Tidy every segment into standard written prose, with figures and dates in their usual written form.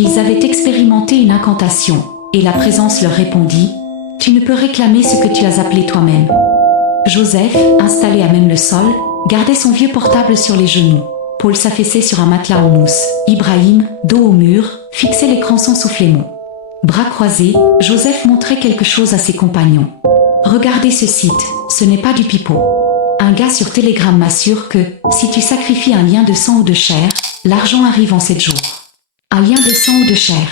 Ils avaient expérimenté une incantation, et la présence leur répondit « Tu ne peux réclamer ce que tu as appelé toi-même ». Joseph, installé à même le sol, gardait son vieux portable sur les genoux. Paul s'affaissait sur un matelas en mousse. Ibrahim, dos au mur, fixait l'écran sans souffler mot. Bras croisés, Joseph montrait quelque chose à ses compagnons. « Regardez ce site, ce n'est pas du pipeau. Un gars sur Telegram m'assure que, si tu sacrifies un lien de sang ou de chair, l'argent arrive en 7 jours. » Un lien de sang ou de chair,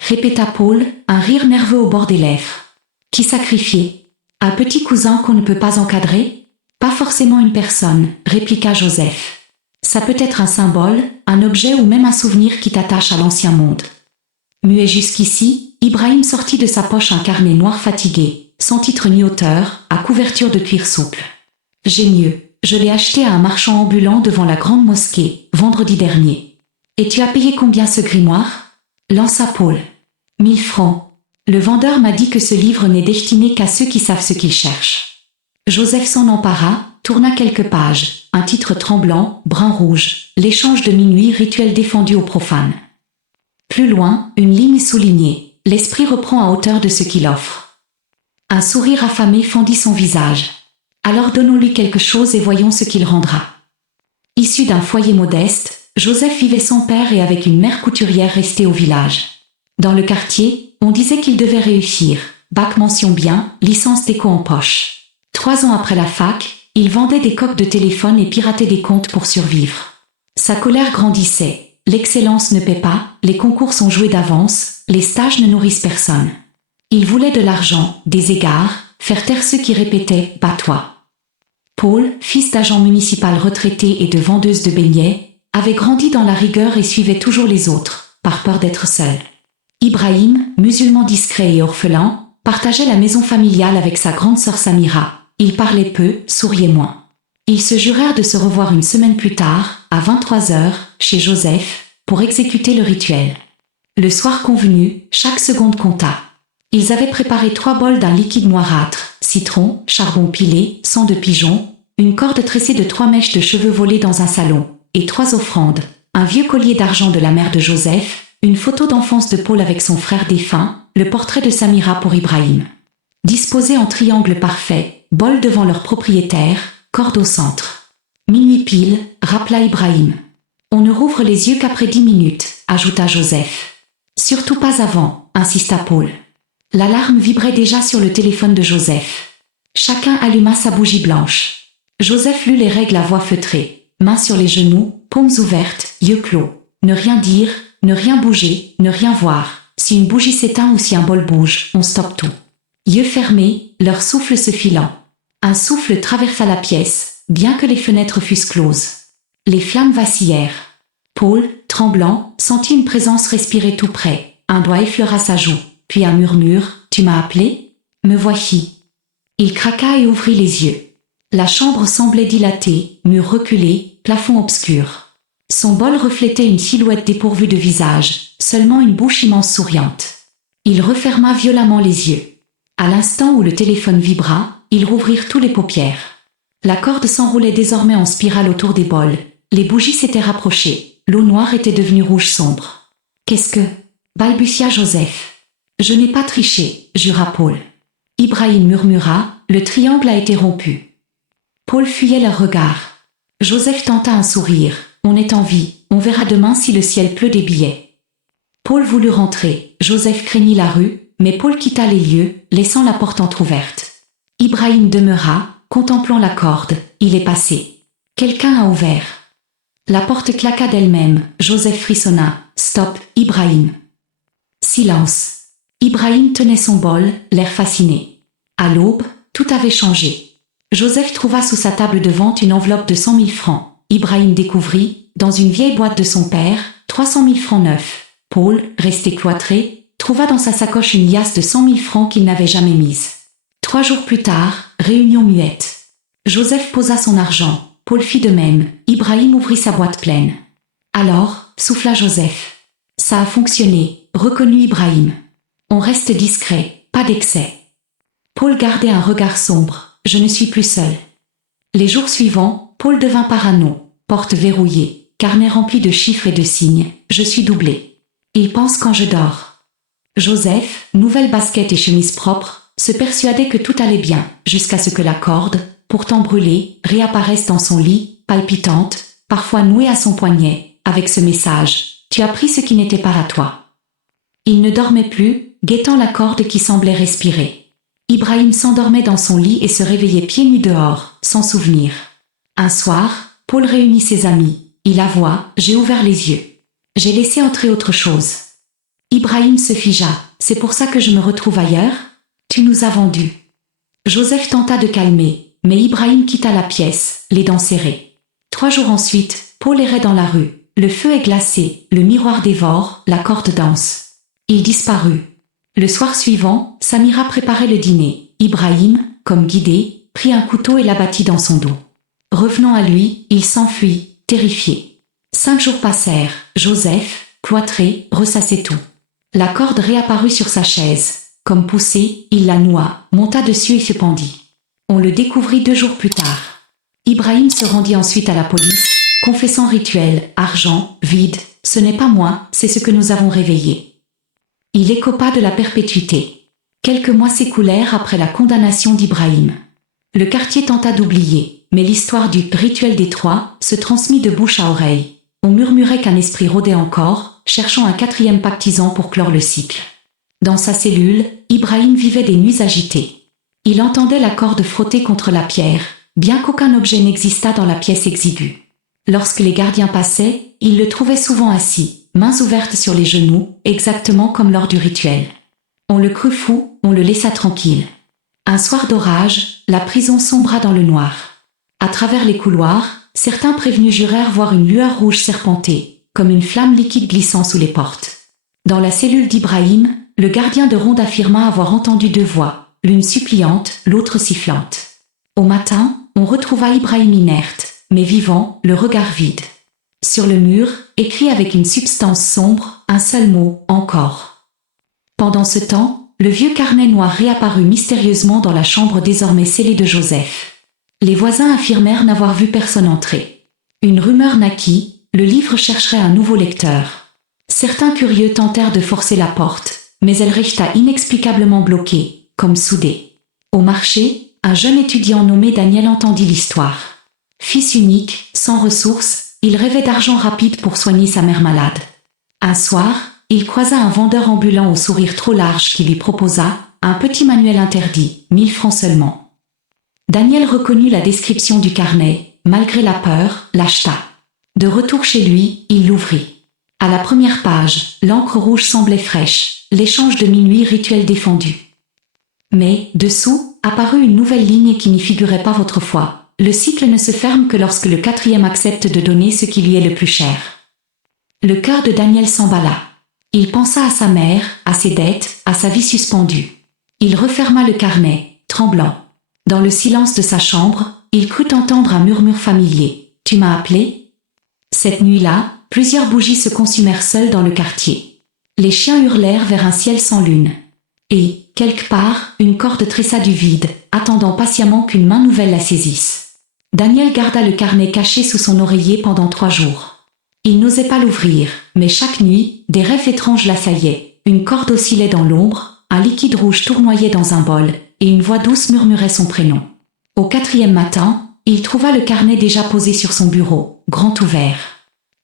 répéta Paul, un rire nerveux au bord des lèvres. Qui sacrifier? Un petit cousin qu'on ne peut pas encadrer? Pas forcément une personne, répliqua Joseph. Ça peut être un symbole, un objet ou même un souvenir qui t'attache à l'ancien monde. Muet jusqu'ici, Ibrahim sortit de sa poche un carnet noir fatigué, sans titre ni auteur, à couverture de cuir souple. J'ai mieux, je l'ai acheté à un marchand ambulant devant la grande mosquée, vendredi dernier. Et tu as payé combien ce grimoire? Lança Paul. 1000 francs. Le vendeur m'a dit que ce livre n'est destiné qu'à ceux qui savent ce qu'ils cherchent. Joseph s'en empara, tourna quelques pages, un titre tremblant, brun-rouge, l'échange de minuit rituel défendu aux profanes. Plus loin, une ligne soulignée, l'esprit reprend à hauteur de ce qu'il offre. Un sourire affamé fendit son visage. Alors donnons-lui quelque chose et voyons ce qu'il rendra. Issu d'un foyer modeste, Joseph vivait sans père et avec une mère couturière restée au village. Dans le quartier, on disait qu'il devait réussir, bac mention bien, licence d'éco en poche. 3 ans après la fac, il vendait des coques de téléphone et piratait des comptes pour survivre. Sa colère grandissait, l'excellence ne paie pas, les concours sont joués d'avance, les stages ne nourrissent personne. Il voulait de l'argent, des égards, faire taire ceux qui répétaient « bats-toi ». Paul, fils d'agent municipal retraité et de vendeuse de beignets, avait grandi dans la rigueur et suivait toujours les autres, par peur d'être seul. Ibrahim, musulman discret et orphelin, partageait la maison familiale avec sa grande sœur Samira. Il parlait peu, souriait moins. Ils se jurèrent de se revoir une semaine plus tard, à 23h, chez Joseph, pour exécuter le rituel. Le soir convenu, chaque seconde compta. Ils avaient préparé 3 bols d'un liquide noirâtre, citron, charbon pilé, sang de pigeon, une corde tressée de 3 mèches de cheveux volées dans un salon, et 3 offrandes, un vieux collier d'argent de la mère de Joseph, une photo d'enfance de Paul avec son frère défunt, le portrait de Samira pour Ibrahim. Disposés en triangle parfait, bol devant leur propriétaire, corde au centre. Minuit pile, rappela Ibrahim. On ne rouvre les yeux qu'après 10 minutes, ajouta Joseph. Surtout pas avant, insista Paul. L'alarme vibrait déjà sur le téléphone de Joseph. Chacun alluma sa bougie blanche. Joseph lut les règles à voix feutrée. Mains sur les genoux, paumes ouvertes, yeux clos. Ne rien dire, ne rien bouger, ne rien voir. Si une bougie s'éteint ou si un bol bouge, on stoppe tout. Yeux fermés, leur souffle se filant. Un souffle traversa la pièce, bien que les fenêtres fussent closes. Les flammes vacillèrent. Paul, tremblant, sentit une présence respirer tout près. Un doigt effleura sa joue, puis un murmure « Tu m'as appelé ? Me voici ». Il craqua et ouvrit les yeux. La chambre semblait dilatée, murs reculés, plafond obscur. Son bol reflétait une silhouette dépourvue de visage, seulement une bouche immense souriante. Il referma violemment les yeux. À l'instant où le téléphone vibra, ils rouvrirent tous les paupières. La corde s'enroulait désormais en spirale autour des bols. Les bougies s'étaient rapprochées. L'eau noire était devenue rouge sombre. « Qu'est-ce que... » balbutia Joseph. « Je n'ai pas triché, jura Paul. » Ibrahim murmura, « Le triangle a été rompu. » Paul fuyait leur regard. Joseph tenta un sourire. « On est en vie, on verra demain si le ciel pleut des billets. » Paul voulut rentrer. Joseph craignit la rue, mais Paul quitta les lieux, laissant la porte entr'ouverte. Ibrahim demeura, contemplant la corde. Il est passé. Quelqu'un a ouvert. La porte claqua d'elle-même. Joseph frissonna. « Stop, Ibrahim. » Silence. Ibrahim tenait son bol, l'air fasciné. À l'aube, tout avait changé. Joseph trouva sous sa table de vente une enveloppe de 100 000 francs. Ibrahim découvrit, dans une vieille boîte de son père, 300 000 francs neufs. Paul, resté cloîtré, trouva dans sa sacoche une liasse de 100 000 francs qu'il n'avait jamais mise. 3 jours plus tard, réunion muette. Joseph posa son argent. Paul fit de même. Ibrahim ouvrit sa boîte pleine. Alors, souffla Joseph. Ça a fonctionné, reconnut Ibrahim. On reste discret, pas d'excès. Paul gardait un regard sombre. Je ne suis plus seul. Les jours suivants, Paul devint parano. Porte verrouillée, carnet rempli de chiffres et de signes. Je suis doublé. Il pense quand je dors. Joseph, nouvelle basket et chemise propre, se persuadait que tout allait bien, jusqu'à ce que la corde, pourtant brûlée, réapparaisse dans son lit, palpitante, parfois nouée à son poignet, avec ce message: « Tu as pris ce qui n'était pas à toi ». Il ne dormait plus, guettant la corde qui semblait respirer. Ibrahim s'endormait dans son lit et se réveillait pieds nus dehors, sans souvenir. Un soir, Paul réunit ses amis. Il avoua: « J'ai ouvert les yeux. J'ai laissé entrer autre chose. » Ibrahim se figea. « C'est pour ça que je me retrouve ailleurs? Tu nous as vendus. » Joseph tenta de calmer, mais Ibrahim quitta la pièce, les dents serrées. 3 jours ensuite, Paul errait dans la rue. Le feu est glacé, le miroir dévore, la corde danse. Il disparut. Le soir suivant, Samira préparait le dîner. Ibrahim, comme guidé, prit un couteau et l'abattit dans son dos. Revenant à lui, il s'enfuit, terrifié. 5 jours passèrent. Joseph, cloîtré, ressassait tout. La corde réapparut sur sa chaise. Comme poussé, il la noua, monta dessus et se pendit. On le découvrit 2 jours plus tard. Ibrahim se rendit ensuite à la police, confessant rituel: « Argent, vide, ce n'est pas moi, c'est ce que nous avons réveillé. » Il écopa de la perpétuité. Quelques mois s'écoulèrent après la condamnation d'Ibrahim. Le quartier tenta d'oublier, mais l'histoire du « rituel des 3 » se transmit de bouche à oreille. On murmurait qu'un esprit rôdait encore, cherchant un 4e pactisan pour clore le cycle. Dans sa cellule, Ibrahim vivait des nuits agitées. Il entendait la corde frotter contre la pierre, bien qu'aucun objet n'existât dans la pièce exiguë. Lorsque les gardiens passaient, il le trouvait souvent assis, mains ouvertes sur les genoux, exactement comme lors du rituel. On le crut fou, on le laissa tranquille. Un soir d'orage, la prison sombra dans le noir. À travers les couloirs, certains prévenus jurèrent voir une lueur rouge serpenter, comme une flamme liquide glissant sous les portes. Dans la cellule d'Ibrahim, le gardien de ronde affirma avoir entendu 2 voix, l'une suppliante, l'autre sifflante. Au matin, on retrouva Ibrahim inerte, mais vivant, le regard vide. Sur le mur, écrit avec une substance sombre, un seul mot: encore. Pendant ce temps, le vieux carnet noir réapparut mystérieusement dans la chambre désormais scellée de Joseph. Les voisins affirmèrent n'avoir vu personne entrer. Une rumeur naquit: le livre chercherait un nouveau lecteur. Certains curieux tentèrent de forcer la porte, mais elle resta inexplicablement bloquée, comme soudée. Au marché, un jeune étudiant nommé Daniel entendit l'histoire. Fils unique, sans ressources, il rêvait d'argent rapide pour soigner sa mère malade. Un soir, il croisa un vendeur ambulant au sourire trop large qui lui proposa un petit manuel interdit, 1000 francs seulement. Daniel reconnut la description du carnet, malgré la peur, l'acheta. De retour chez lui, il l'ouvrit. À la première page, l'encre rouge semblait fraîche, l'échange de minuit rituel défendu. Mais, dessous, apparut une nouvelle ligne qui n'y figurait pas autrefois. Le cycle ne se ferme que lorsque le 4e accepte de donner ce qui lui est le plus cher. Le cœur de Daniel s'emballa. Il pensa à sa mère, à ses dettes, à sa vie suspendue. Il referma le carnet, tremblant. Dans le silence de sa chambre, il crut entendre un murmure familier. « Tu m'as appelé ?» Cette nuit-là, plusieurs bougies se consumèrent seules dans le quartier. Les chiens hurlèrent vers un ciel sans lune. Et, quelque part, une corde tressa du vide, attendant patiemment qu'une main nouvelle la saisisse. Daniel garda le carnet caché sous son oreiller pendant 3 jours. Il n'osait pas l'ouvrir, mais chaque nuit, des rêves étranges l'assaillaient. Une corde oscillait dans l'ombre, un liquide rouge tournoyait dans un bol, et une voix douce murmurait son prénom. Au 4e matin, il trouva le carnet déjà posé sur son bureau, grand ouvert.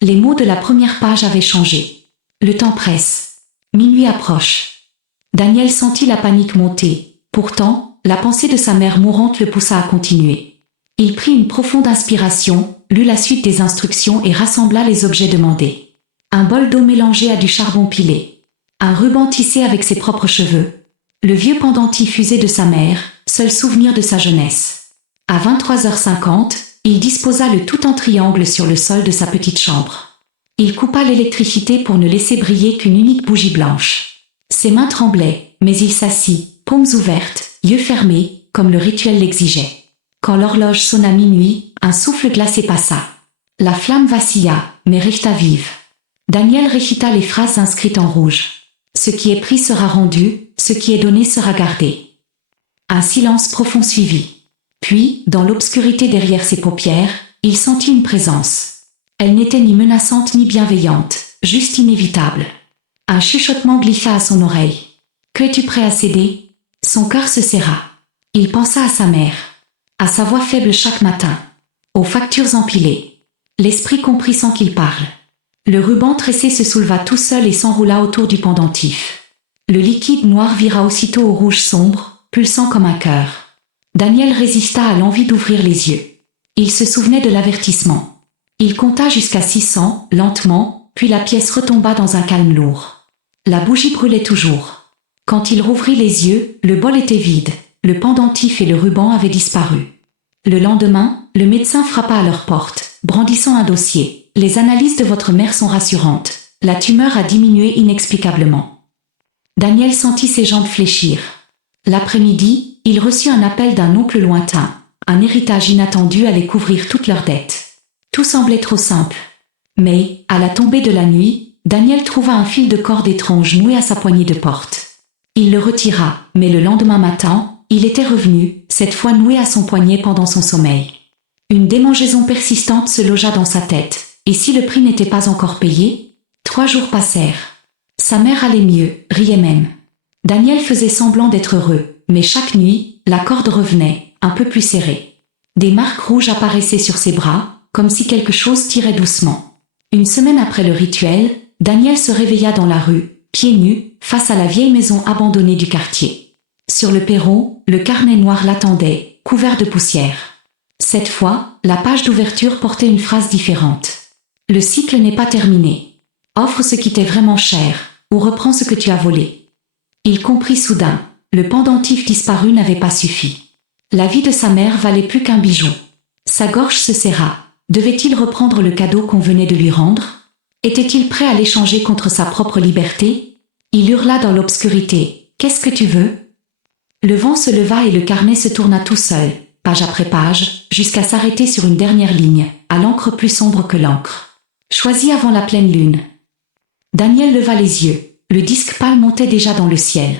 Les mots de la première page avaient changé. Le temps presse. Minuit approche. Daniel sentit la panique monter. Pourtant, la pensée de sa mère mourante le poussa à continuer. Il prit une profonde inspiration, lut la suite des instructions et rassembla les objets demandés. Un bol d'eau mélangé à du charbon pilé. Un ruban tissé avec ses propres cheveux. Le vieux pendentif fusé de sa mère, seul souvenir de sa jeunesse. À 23h50, il disposa le tout en triangle sur le sol de sa petite chambre. Il coupa l'électricité pour ne laisser briller qu'une unique bougie blanche. Ses mains tremblaient, mais il s'assit, paumes ouvertes, yeux fermés, comme le rituel l'exigeait. Quand l'horloge sonna minuit, un souffle glacé passa. La flamme vacilla, mais resta vive. Daniel récita les phrases inscrites en rouge. Ce qui est pris sera rendu, ce qui est donné sera gardé. Un silence profond suivit. Puis, dans l'obscurité derrière ses paupières, il sentit une présence. Elle n'était ni menaçante ni bienveillante, juste inévitable. Un chuchotement glissa à son oreille. « Que es-tu prêt à céder ?» Son cœur se serra. Il pensa à sa mère, à sa voix faible chaque matin, aux factures empilées. L'esprit comprit sans qu'il parle. Le ruban tressé se souleva tout seul et s'enroula autour du pendentif. Le liquide noir vira aussitôt au rouge sombre, pulsant comme un cœur. Daniel résista à l'envie d'ouvrir les yeux. Il se souvenait de l'avertissement. Il compta jusqu'à 600, lentement, puis la pièce retomba dans un calme lourd. La bougie brûlait toujours. Quand il rouvrit les yeux, le bol était vide, le pendentif et le ruban avaient disparu. Le lendemain, le médecin frappa à leur porte, brandissant un dossier. « Les analyses de votre mère sont rassurantes. La tumeur a diminué inexplicablement. » Daniel sentit ses jambes fléchir. L'après-midi, il reçut un appel d'un oncle lointain. Un héritage inattendu allait couvrir toutes leurs dettes. Tout semblait trop simple. Mais, à la tombée de la nuit, Daniel trouva un fil de corde étrange noué à sa poignée de porte. Il le retira, mais le lendemain matin, il était revenu, cette fois noué à son poignet pendant son sommeil. Une démangeaison persistante se logea dans sa tête. Et si le prix n'était pas encore payé? 3 jours passèrent. Sa mère allait mieux, riait même. Daniel faisait semblant d'être heureux, mais chaque nuit, la corde revenait, un peu plus serrée. Des marques rouges apparaissaient sur ses bras, comme si quelque chose tirait doucement. Une semaine après le rituel, Daniel se réveilla dans la rue, pieds nus, face à la vieille maison abandonnée du quartier. Sur le perron, le carnet noir l'attendait, couvert de poussière. Cette fois, la page d'ouverture portait une phrase différente. Le cycle n'est pas terminé. Offre ce qui t'est vraiment cher, ou reprends ce que tu as volé. Il comprit soudain. Le pendentif disparu n'avait pas suffi. La vie de sa mère valait plus qu'un bijou. Sa gorge se serra. Devait-il reprendre le cadeau qu'on venait de lui rendre? Était-il prêt à l'échanger contre sa propre liberté? Il hurla dans l'obscurité. « Qu'est-ce que tu veux ?» Le vent se leva et le carnet se tourna tout seul, page après page, jusqu'à s'arrêter sur une dernière ligne, à l'encre plus sombre que l'encre. Choisi avant la pleine lune. Daniel leva les yeux. Le disque pâle montait déjà dans le ciel.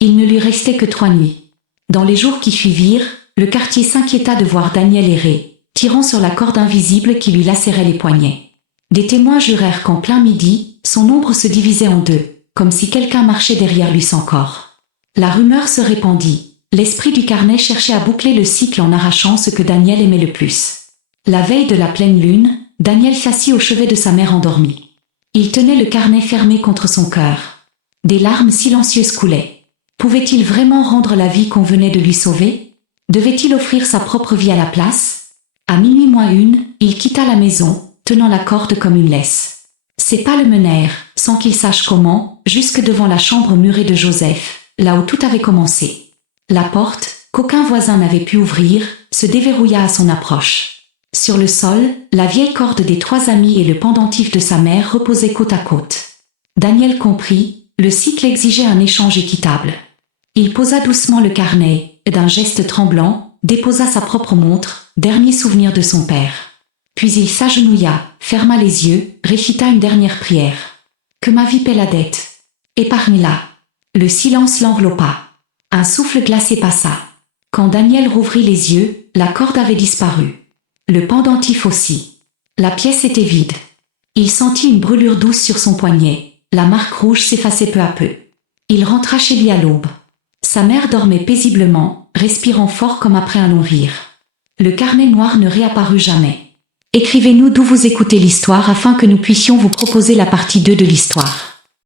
Il ne lui restait que 3 nuits. Dans les jours qui suivirent, le quartier s'inquiéta de voir Daniel errer, tirant sur la corde invisible qui lui lacérait les poignets. Des témoins jurèrent qu'en plein midi, son ombre se divisait en 2, comme si quelqu'un marchait derrière lui sans corps. La rumeur se répandit. L'esprit du carnet cherchait à boucler le cycle en arrachant ce que Daniel aimait le plus. La veille de la pleine lune, Daniel s'assit au chevet de sa mère endormie. Il tenait le carnet fermé contre son cœur. Des larmes silencieuses coulaient. Pouvait-il vraiment rendre la vie qu'on venait de lui sauver? Devait-il offrir sa propre vie à la place? À minuit moins 1, il quitta la maison, tenant la corde comme une laisse. Ses pas le menèrent, sans qu'il sache comment, jusque devant la chambre murée de Joseph, là où tout avait commencé. La porte, qu'aucun voisin n'avait pu ouvrir, se déverrouilla à son approche. Sur le sol, la vieille corde des 3 amis et le pendentif de sa mère reposaient côte à côte. Daniel comprit, le cycle exigeait un échange équitable. Il posa doucement le carnet, et d'un geste tremblant, déposa sa propre montre, dernier souvenir de son père. Puis il s'agenouilla, ferma les yeux, récita une dernière prière. « Que ma vie paie la dette. Épargne-la. » Le silence l'enveloppa. Un souffle glacé passa. Quand Daniel rouvrit les yeux, la corde avait disparu. Le pendentif aussi. La pièce était vide. Il sentit une brûlure douce sur son poignet. La marque rouge s'effaçait peu à peu. Il rentra chez lui à l'aube. Sa mère dormait paisiblement, respirant fort comme après un long rire. Le carnet noir ne réapparut jamais. Écrivez-nous d'où vous écoutez l'histoire afin que nous puissions vous proposer la partie 2 de l'histoire.